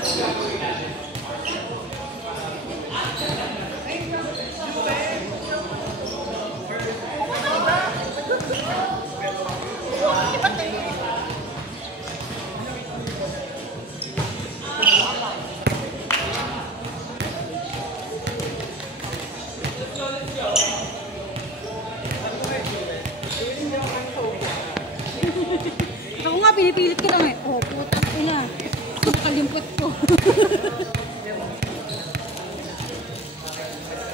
Ako nga, pinipilit ko lang eh. Oh, putang ina. Nakalimpot ko.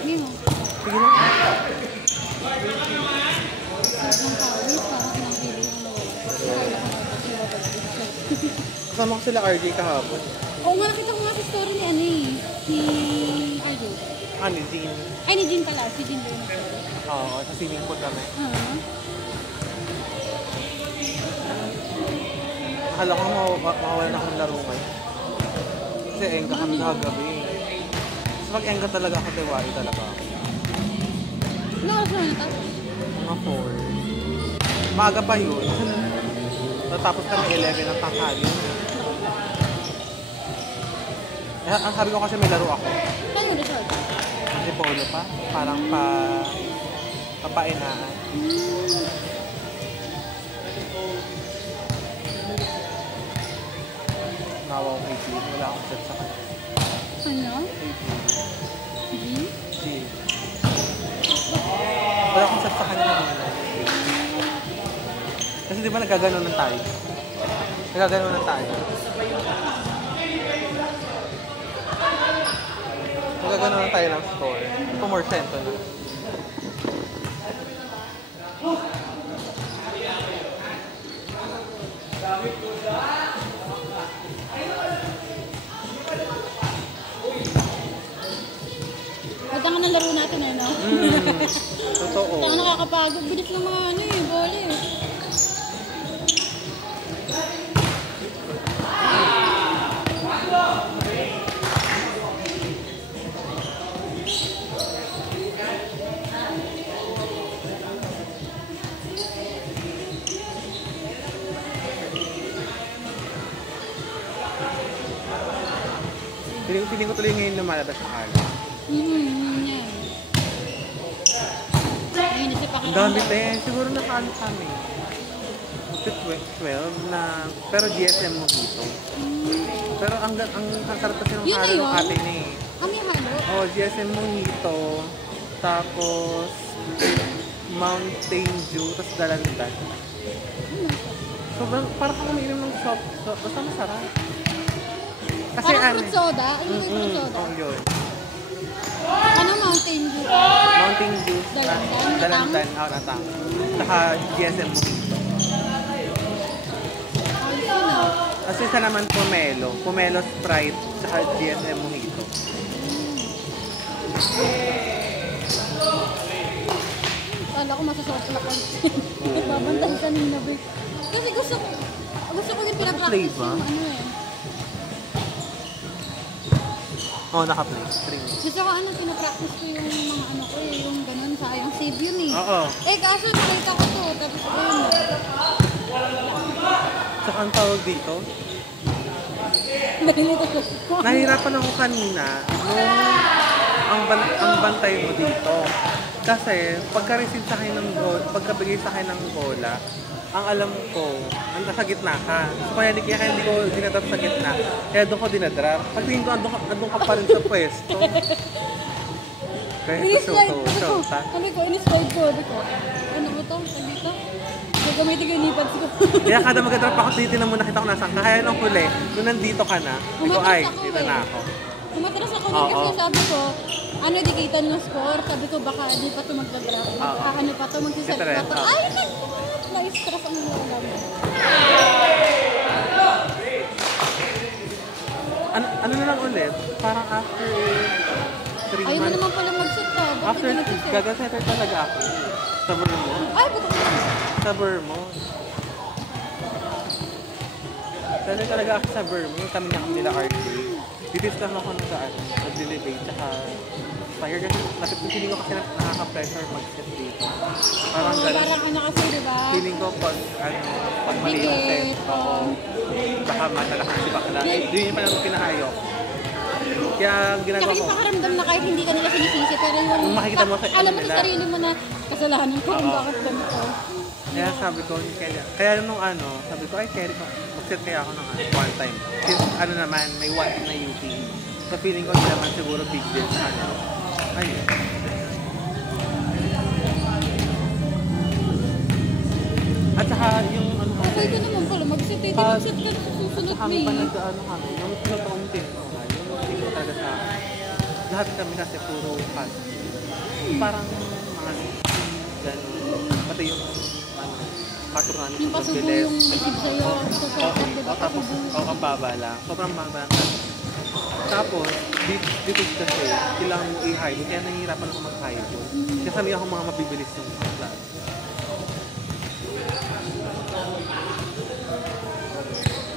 Hindi mo. Sige lang. Sarap ng pawis, parang pinang-pili mo. Kasama ko sila RJ kahapon. Oo nga, nakita ko nga sa story ni ano eh. Ni RJ. Ah, ni Jean. Ay, ni Jean pala. Si Jean doon. Oo, sa swimming pool kami. Akala ko mawawala na akong laro ngayon. Kasi engga kami kagabi. Kasi pag engga talaga ako, tiwari talaga ako. Ano oras na natapos? Mga 4. Maaga pa yun. Kasi natapos kami 11 ng tanghali. Ang sabi ko kasi may laro ako. Saan yung resort? Kasi polo pa. Parang papainaan. Nawaw kay G. Wala akong set sa kanya. Ano? G? G. Wala akong set sa kanya. Kasi di ba nagkagano'n tayo? Nagkagano'n tayo. Nagkagano'n tayo ng score. Pumorcento na. Maganda ng laro natin eh, no? Totoo. Saka nakakapagod. Bilis ng mga ano eh, bola eh. Piling ko tuloy ngayon lumalabas ng alak. Yan. Ayun, nasip ako. Ang dami tayo. Siguro nakaano kami. 12 na, pero GSM mo dito. Pero ang sarap kasi ng halo ng ate niya eh. May halo? Oo, GSM mo dito. Tapos, Mountain Dew, tapos Dalandan. So, parang kung umiinom ng soft, basta masarap. Kasi parang fruit soda? Yung fruit soda? Oo, yun. Ano Mountain Dew? Mountain Dew. Dalandan. Oo, natang. Saka GSM mo dito. Kasi isa naman Pomelo. Pomelo Sprite. Saka GSM mo dito. Kala ko masasoplak ko. Babantay kanina ba? Kasi gusto ko yung pinapractice yung ano eh. Oo, naka-play. Gusto ko pinapractice ko yung mga ano ko eh, yung ganun, sayang save yun eh. Oo. Eh kaso nakita ko to, tapos ayun. Saka ang tawag dito, nahirapan ako kanina nung ang bantay mo dito. Kasi pagka-receive sa akin ng pagkabigay sa akin ng bola, ang alam ko, nasa gitna ka. So, kaya hindi ko dinadrap sa gitna. Kaya doon ko dinadrap. Pagtingin ko, andun ka pa rin sa pwesto. Kaya ito show. Sabi ko, in-slide ko. Ano ko to? Sabi ko? Gagamitin ko yung nipads ko. Kaya kada mag-drop ako, titignan mo nakita ko nasaan. Kaya nung huli, nung nandito ka na, ikaw ay, dito na ako. Umatras ako din kasi sabi ko, dikitan ng score. Sabi ko, baka di pa ito mag-drop. Ano pa ito, mag-set pa ito. Ay, na-stress ang mga alam. Ano na lang ulit? Parang after 3 months. Ayaw mo naman pala mag-set ka. After, gagasetter talaga ako. Sa Vermont. Ay, buto ko. Sa Vermont. Dali talaga ako sa Vermont. Kami na kami nila RJ. Didiscuss ako nung saan. Nag-delivery. Tsaka fire kasi feeling ko kasi nakaka-pressure mag-set dito. Parang gano'n. Parang ano kasi, diba? Feeling ko pag mali yung set. Oo. Saka matalak na si bakla. Yun yung parang pinahayok. Kaya ang Tsaka ginagawa ko, yung pakaramdam na kahit hindi ka nila sinisisi, pero yung makikita mo sa alam mo nila. sa sarili mo na kasalanan ko kung bakit ganito. kaya sabi ko, kaya nung sabi ko, ay, carry ko. Mag-set kaya ako ng one time. Since naman, may one na UP. So feeling ko hindi naman siguro big deal sa kanila. Ayun. At saka yung Pwede naman pala mag-set eh. Di mag-set ka sa susunod kami pa May. kami, nung totoong team ko, yung team ko talaga sa lahat kami kasi puro fast. Parang mga gano'n. Pati yung partner namin. Yung pasubo yung isip sa'yo. Sa diba? Tapos, ang baba lang. Sobrang baba lang. Tapos, dito kasi, kailangan mo i-hybrid. Kaya nahihirapan ako mag-hybrid. Kasi kami ako mga mabibilis yung class.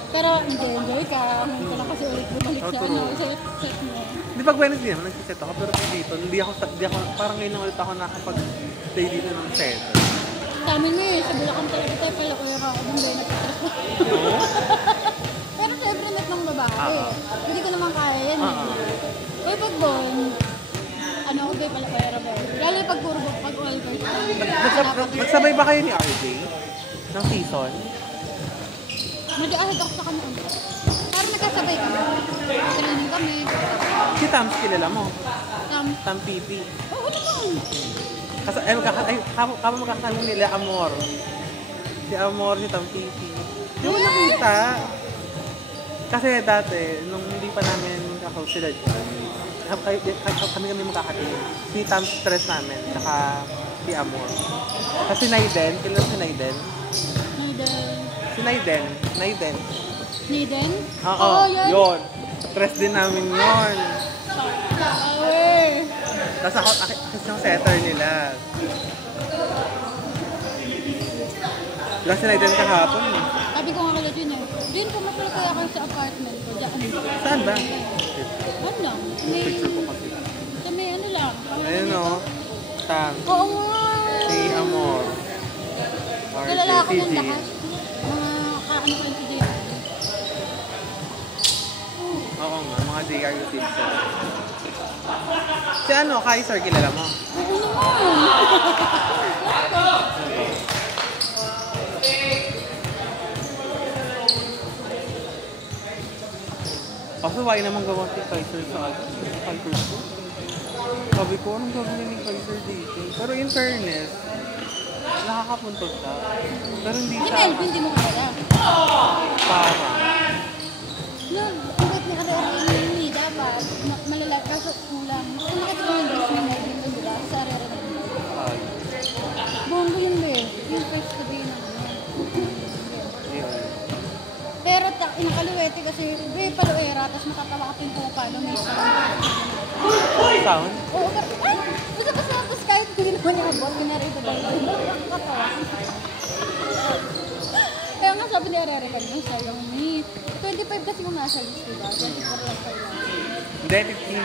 Pero enjoy ka. Ngayon ka lang kasi ulit bumalik sa set mo. Di pag Wednesday naman, nagsiset ako. Pero dito, hindi ako, parang ngayon lang ulit ako nakapag-stay dito ng set. Sa amin mo sa Bulacan talaga tayo pala kuya ka ako dun ba yung nagtitrap. Pero syempre net ng babae. Hindi ko naman kaya yan eh. Kaya pag bon, ako ba pala kuya Robert. Lalo yung pag puro pag all girls. Nagsabay ba kayo ni RJ? Ng season? Nag-ahad ako sa kanya. Parang nagkasabay kami. Training kami. Si Tams, kilala mo? Tam. Tam PP. Oo naman. Kasi, kamo magkakaroon nila Amor. Si Amor, si Tam PP. Hindi mo nakita. Kasi dati, nung hindi pa namin ako sila kami magkakaroon. Si Tam stress namin, saka si Amor. Kasi Naiden, kilala si Naiden? Si Naiden. Naiden? Oo, yun. Stress din namin yun. Away. Tapos ako, yung setter nila. Kasi Naiden kahapon eh. Sabi ko nga kala Jun eh. Jun, pumapala kaya kayo sa apartment ko. Diyan. Saan ba? Ano lang? Picture ko kasi. Sa may ano lang. Ayun o. Tam. Oo nga. Si Amor. Kalala ako RJ, ng CG. lahat. Mga kaano ko yung si JR. Oo nga, mga JRU tips. Si Kaiser, kilala mo? Oo naman. Kaso why naman gawa si Kaiser sa Kaiser ko? Sabi ko, anong gawin ni Kaiser dito? Pero in fairness, nakakapuntos siya. Pero hindi Si siya Melvin, hindi mo kaya. parang. No, bakit ni Arera ni dapat malalaki kaso kulang. Gusto makita ko yung dress ni Melvin doon, diba? Sa Arera na yun. Ay, Bongo yun be. Yung face to be na yun. pero inakaluwete kasi be paluera, tapos matatawa ka pinto paano may sound. Sound? Oo, pero ay! Basta pa tapos kahit hindi naman niya abot, pinarito ba yun? Nakakatawa. Kaya nga sabi ni Arera kanina, sayang ni 25 kasi kung nasa list, diba? 24 lang kayo lang. Hindi, 15.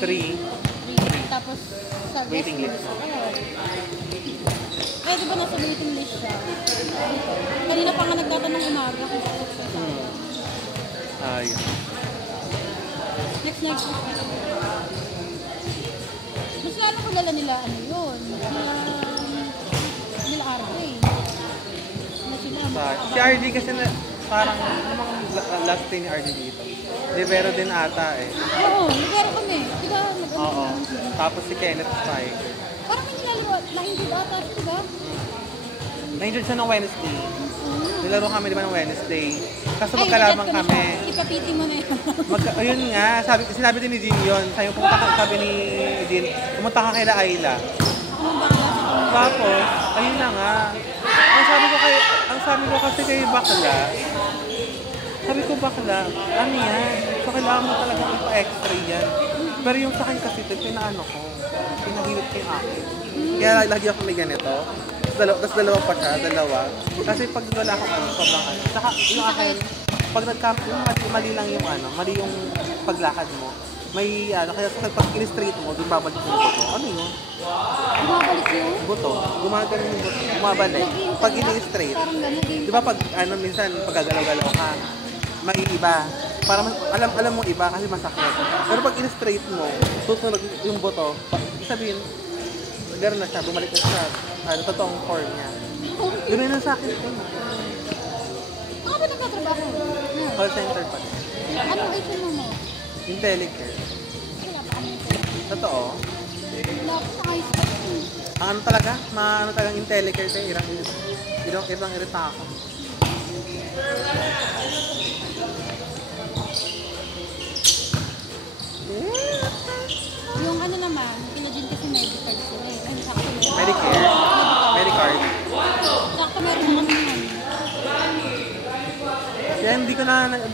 3. Tapos sa guest Waiting list. Eh, di ba nasa waiting list siya? Kanina pa nga nagtatanong umaga kung sakot siya. Ayun. Next. Mas lalo kilala nila yun. Nila RJ. Na sila Si RJ kasi parang namang last day ni RJ dito. Libero din ata eh. Oo, nagkaro kami. Diba, Oo. Tapos si Kenneth Spike. parang may nilalaro, na-injured ata siya, diba? Na-injured siya ng Wednesday. Nilaro kami di ba ng Wednesday. Kaso Ay, magkalamang nagat ko na kami. siya. Ipapiti mo na yun. Ayun nga, sinabi din ni Jean yun. Sabi ni Jean, pumunta ka kay Ayla. Tapos, ayun na nga. Ang sabi ko kasi kay Bakla, sabi ko Bakla, ano yan? So kailangan mo talaga ipa-extra yan. Pero yung sa akin kasi, pinaano ko, pinahilot ko yung akin. Kaya lagi ako may ganito. Tapos dalawa pa siya, Kasi pag wala ako, sobrang ano. Saka yung akin, pag nag-camp, mali lang yung mali yung paglakad mo. May kaya pag in-straight mo, doon babalik yung buto. Ano yun? Bumabalik yun? Buto. Gumagano yung buto. Bumabalik. Nag-injured pag ini-straight, Parang gano'n din. di ba pag ano minsan pagkagalaw-galaw ka, maiiba. Para alam mo iba kasi masakit. Pero pag in-straight mo, tutunog yung buto, sabihin, gano'n na siya, bumalik na siya, totoong form niya. Yun ang sakit ko. Baka ba nagtatrabaho? Call center pa. Anong age mo? Intellicare. Wala pa kami. Totoo. Wala pa sa high school. Ang ano talaga, ano talagang Intellicare tayo, ibang irita ako. Yung ano naman, pinagin kasi medical sila eh. Ay, sakto meron. Medicare. Medicard. Sakto meron na kami naman. Kaya hindi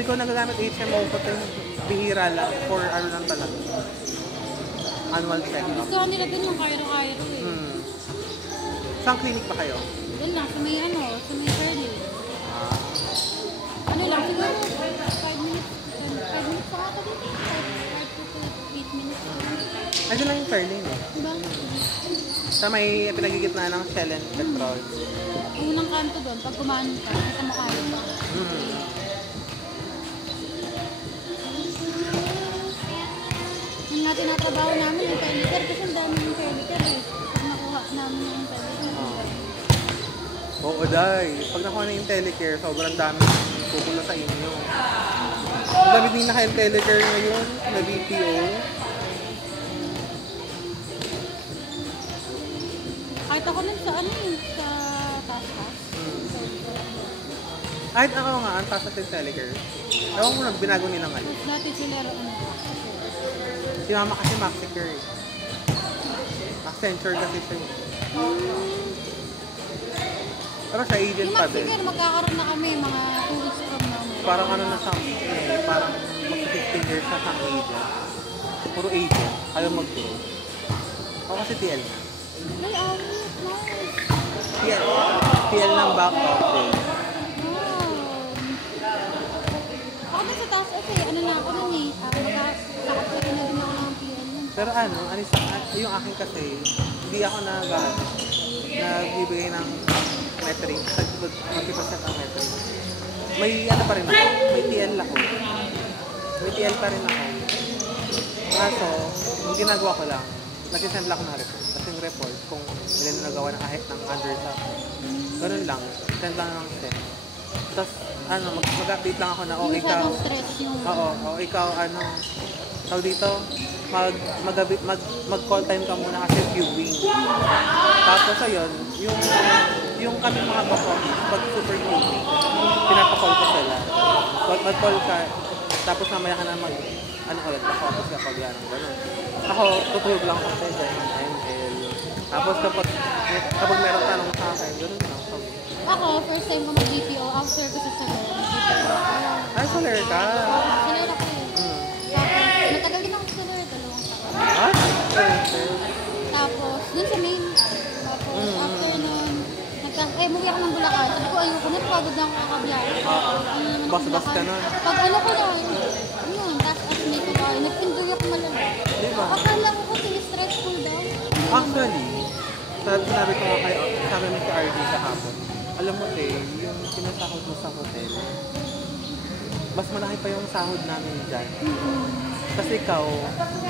ko nagagamit HMO ko ito. Bihira lang. For ano lang talaga. Annual check-up. Gusto ko nila dun yung Cairo-Cairo eh. Saan clinic ba kayo? Doon lang, sa may Shirley. Ah. Ano lang, siguro 5 minutes. 5 minutes pa ata dito. 5 to 8 minutes. Ay, doon lang yung Fairlane eh. Diba? Sa may pinagigitna ng Shell and Petrol. Ang unang kanto doon, pag kumain ka, kita mo kayo pa. Yung nga tinatrabaho namin yung Telecare kasi ang dami yung Telecare eh. Pag nakuha namin yung Telecare. Oo, day. Pag nakuha na yung Telecare, sobrang dami pupula sa inyo. Ang dami din naka-Telecare ngayon na BPO. Kahit ako nun sa ano yun, sa taas-taas. Kahit ako nga, ang taas natin Telecare. Ewan ko na, binago nila ngayon. Dati sila ano. Si mama kasi Maxicare eh. Accenture kasi siya eh. Pero sa agent Yung pa din. Maxicare, magkakaroon na kami mga 2 weeks from now. Parang ano na sa parang mag-15 years na siyang agent. Puro agent. Ayaw mag-grow. Ako kasi TL na. Ay, nice. TL ng back office. Ako na sa taas kasi, ano na ako nun eh. Nakapagay na din ako ng PL nun. Pero yung akin kasi, hindi ako nagbibigay ng metric. Mag-50% ang metric. May ano pa rin ako, may TL ako. May TL pa rin ako. Kaso, yung ginagawa ko lang, nag-send lang ako ng report. Kasi yung report, kung ilan na nagawa ng ahit ng under sa ganun lang, send lang ng send. Tapos, mag-update lang ako na, Hindi ikaw, masyadong stress yung... ikaw, tao dito, mag-call time ka muna kasi viewing. Tapos, ayun, yung kami mga bako, pag super viewing, pinapakall ko sila. Mag-call ka, tapos mamaya ka na ulit, pa-focus ka pag yan, gano'n. Ako, tutulog lang ako sa ML. Tapos kapag meron tanong sa akin, gano'n lang. Ako, first time ko mag-GPO, after ko sa salon. Ay, solar ka. Salon ako eh. Tapos, matagal din ako sa salon, 2 taon. Ah, okay. Tapos, dun sa main. Tapos, after nun, umuwi ako ng Bulacan. Sabi ko, ayoko na, pagod na ako kakabiyahe. Bas-bas ka nun. Pag ano ko na, yun, tapos as may kumain, nag-enjoy ako malala. Diba? Akala ko kasi stressful daw. Actually, sabi ko nga kayo, sabi mo si RD kahapon, alam mo yung pinasahod mo sa hotel, mas malaki pa yung sahod namin dyan. Kasi ikaw,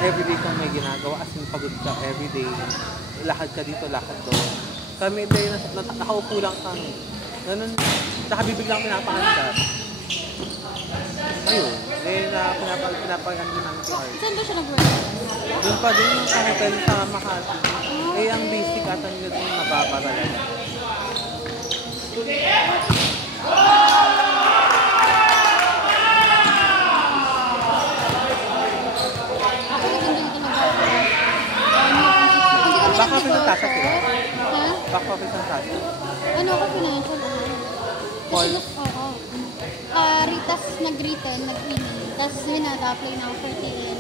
everyday kang may ginagawa, as in pagod ka everyday, lakad ka dito, lakad doon. Kami nakaupo lang kami. Ganun, nakabibig lang pinapakandar. Ayun, pinapagano namin si RD. Saan daw siya nag-work? Doon pa din yung sa hotel sa Makati. Ang basic ata nila doon mababa talaga. Back office ang tasa sila? Ha? Back office ang tasa? Ano ako, financial? Call? Oo. Ritas nag-retail, nag-email. Tapos nag-apply na ako for TN.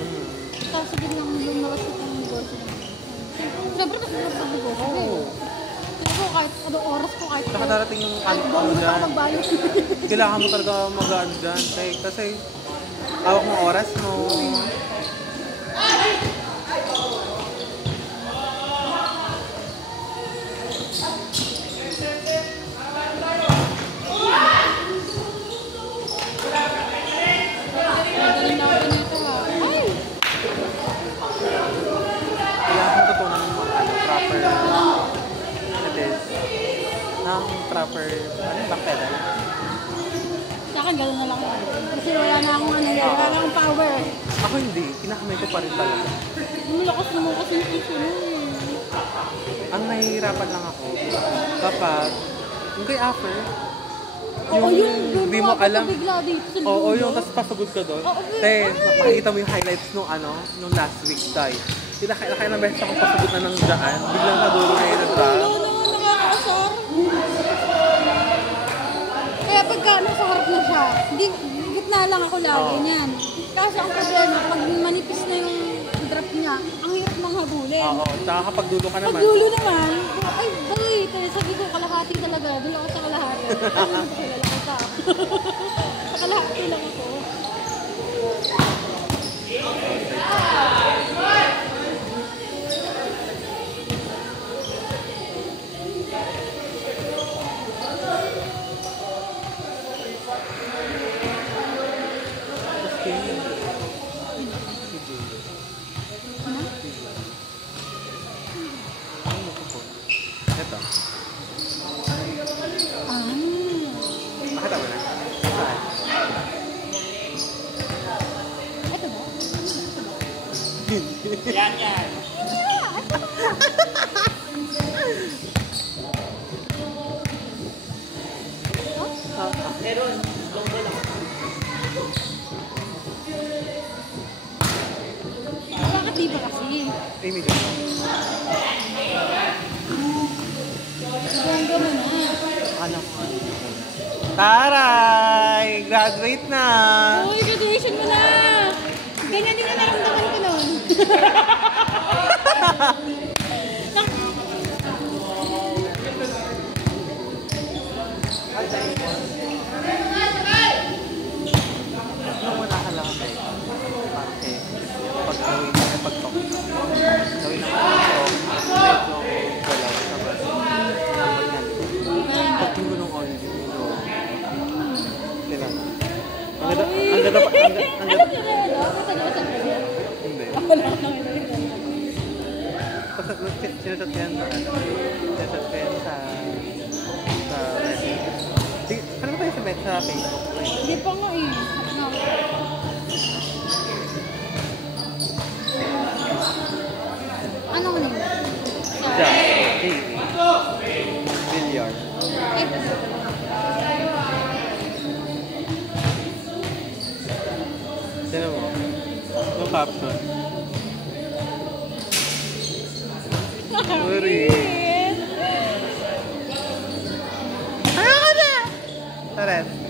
Tapos biglang lumabas itong negosyo. Siyempre mas gusto sa negosyo. Siyempre ko kahit anong oras ko kahit... Saka darating yung ano bonus dyan. ako magbayos. Kailangan mo talaga mag-ano dyan. Kasi awak mo oras mo. proper, back pedal. Sa akin, gano'n na lang yun. Kasi wala na akong ano, wala na akong power. Ako hindi, kinakamay ko pa rin talaga. Lumalakas naman kasi yung puso mo eh. Ang nahihirapan lang ako kapag, yung kay Affer, Oo, yung hindi mo alam. bigla dito sa Oo, dulo. yung tapos pasugod ka doon. Oo, Te, ay! makikita mo yung highlights nung nung last week, Tay. Nakailang beses akong pasugod na ng daan, biglang sa dulo na yun nagba. Wala naman, nakakaasar. Kaya pagka nasa harap na siya, hindi, gitna lang ako lagi niyan. Kaso ang problema, pag manipis na yung drop niya, ang hirap mang habulin. Oo, tsaka kapag dulo ka naman. Pag dulo naman, ay, balik. Sabi ko, kalahati talaga. Doon ako sa kalahati. Ano naman ko, lalaki ka. Sa kalahati lang ako. Ito. Ah. Nakita mo na? Saan? Ito ba? Yan, yan. Meron, longgo lang. Bakit di ba kasi? Eh, medyo. Ganda mo na. Alam ko. Taray! Graduate na! Uy, graduation mo na! Ganyan din na naramdaman ko noon. Ano mo nakalang ko eh? Parte. Pag gawin mo na pag-talk. Gawin naman ako. Medyo galaw sa bus. Pag-tingin ko ng audio. Diba? Ang ganda, ang ganda pa, ang Alam niyo na yun, no? Masalasan ko yan. Hindi. Wala ko nang ito. Basta sinachat ko yan sa sinachat ko yan sa message. Ano ba tayo sa message sa Facebook? Hindi pa nga eh. No. Ano mo name? Ja. Villar. Eh, Sino mo? Yung caption. Uri. Ano ka na? Tares.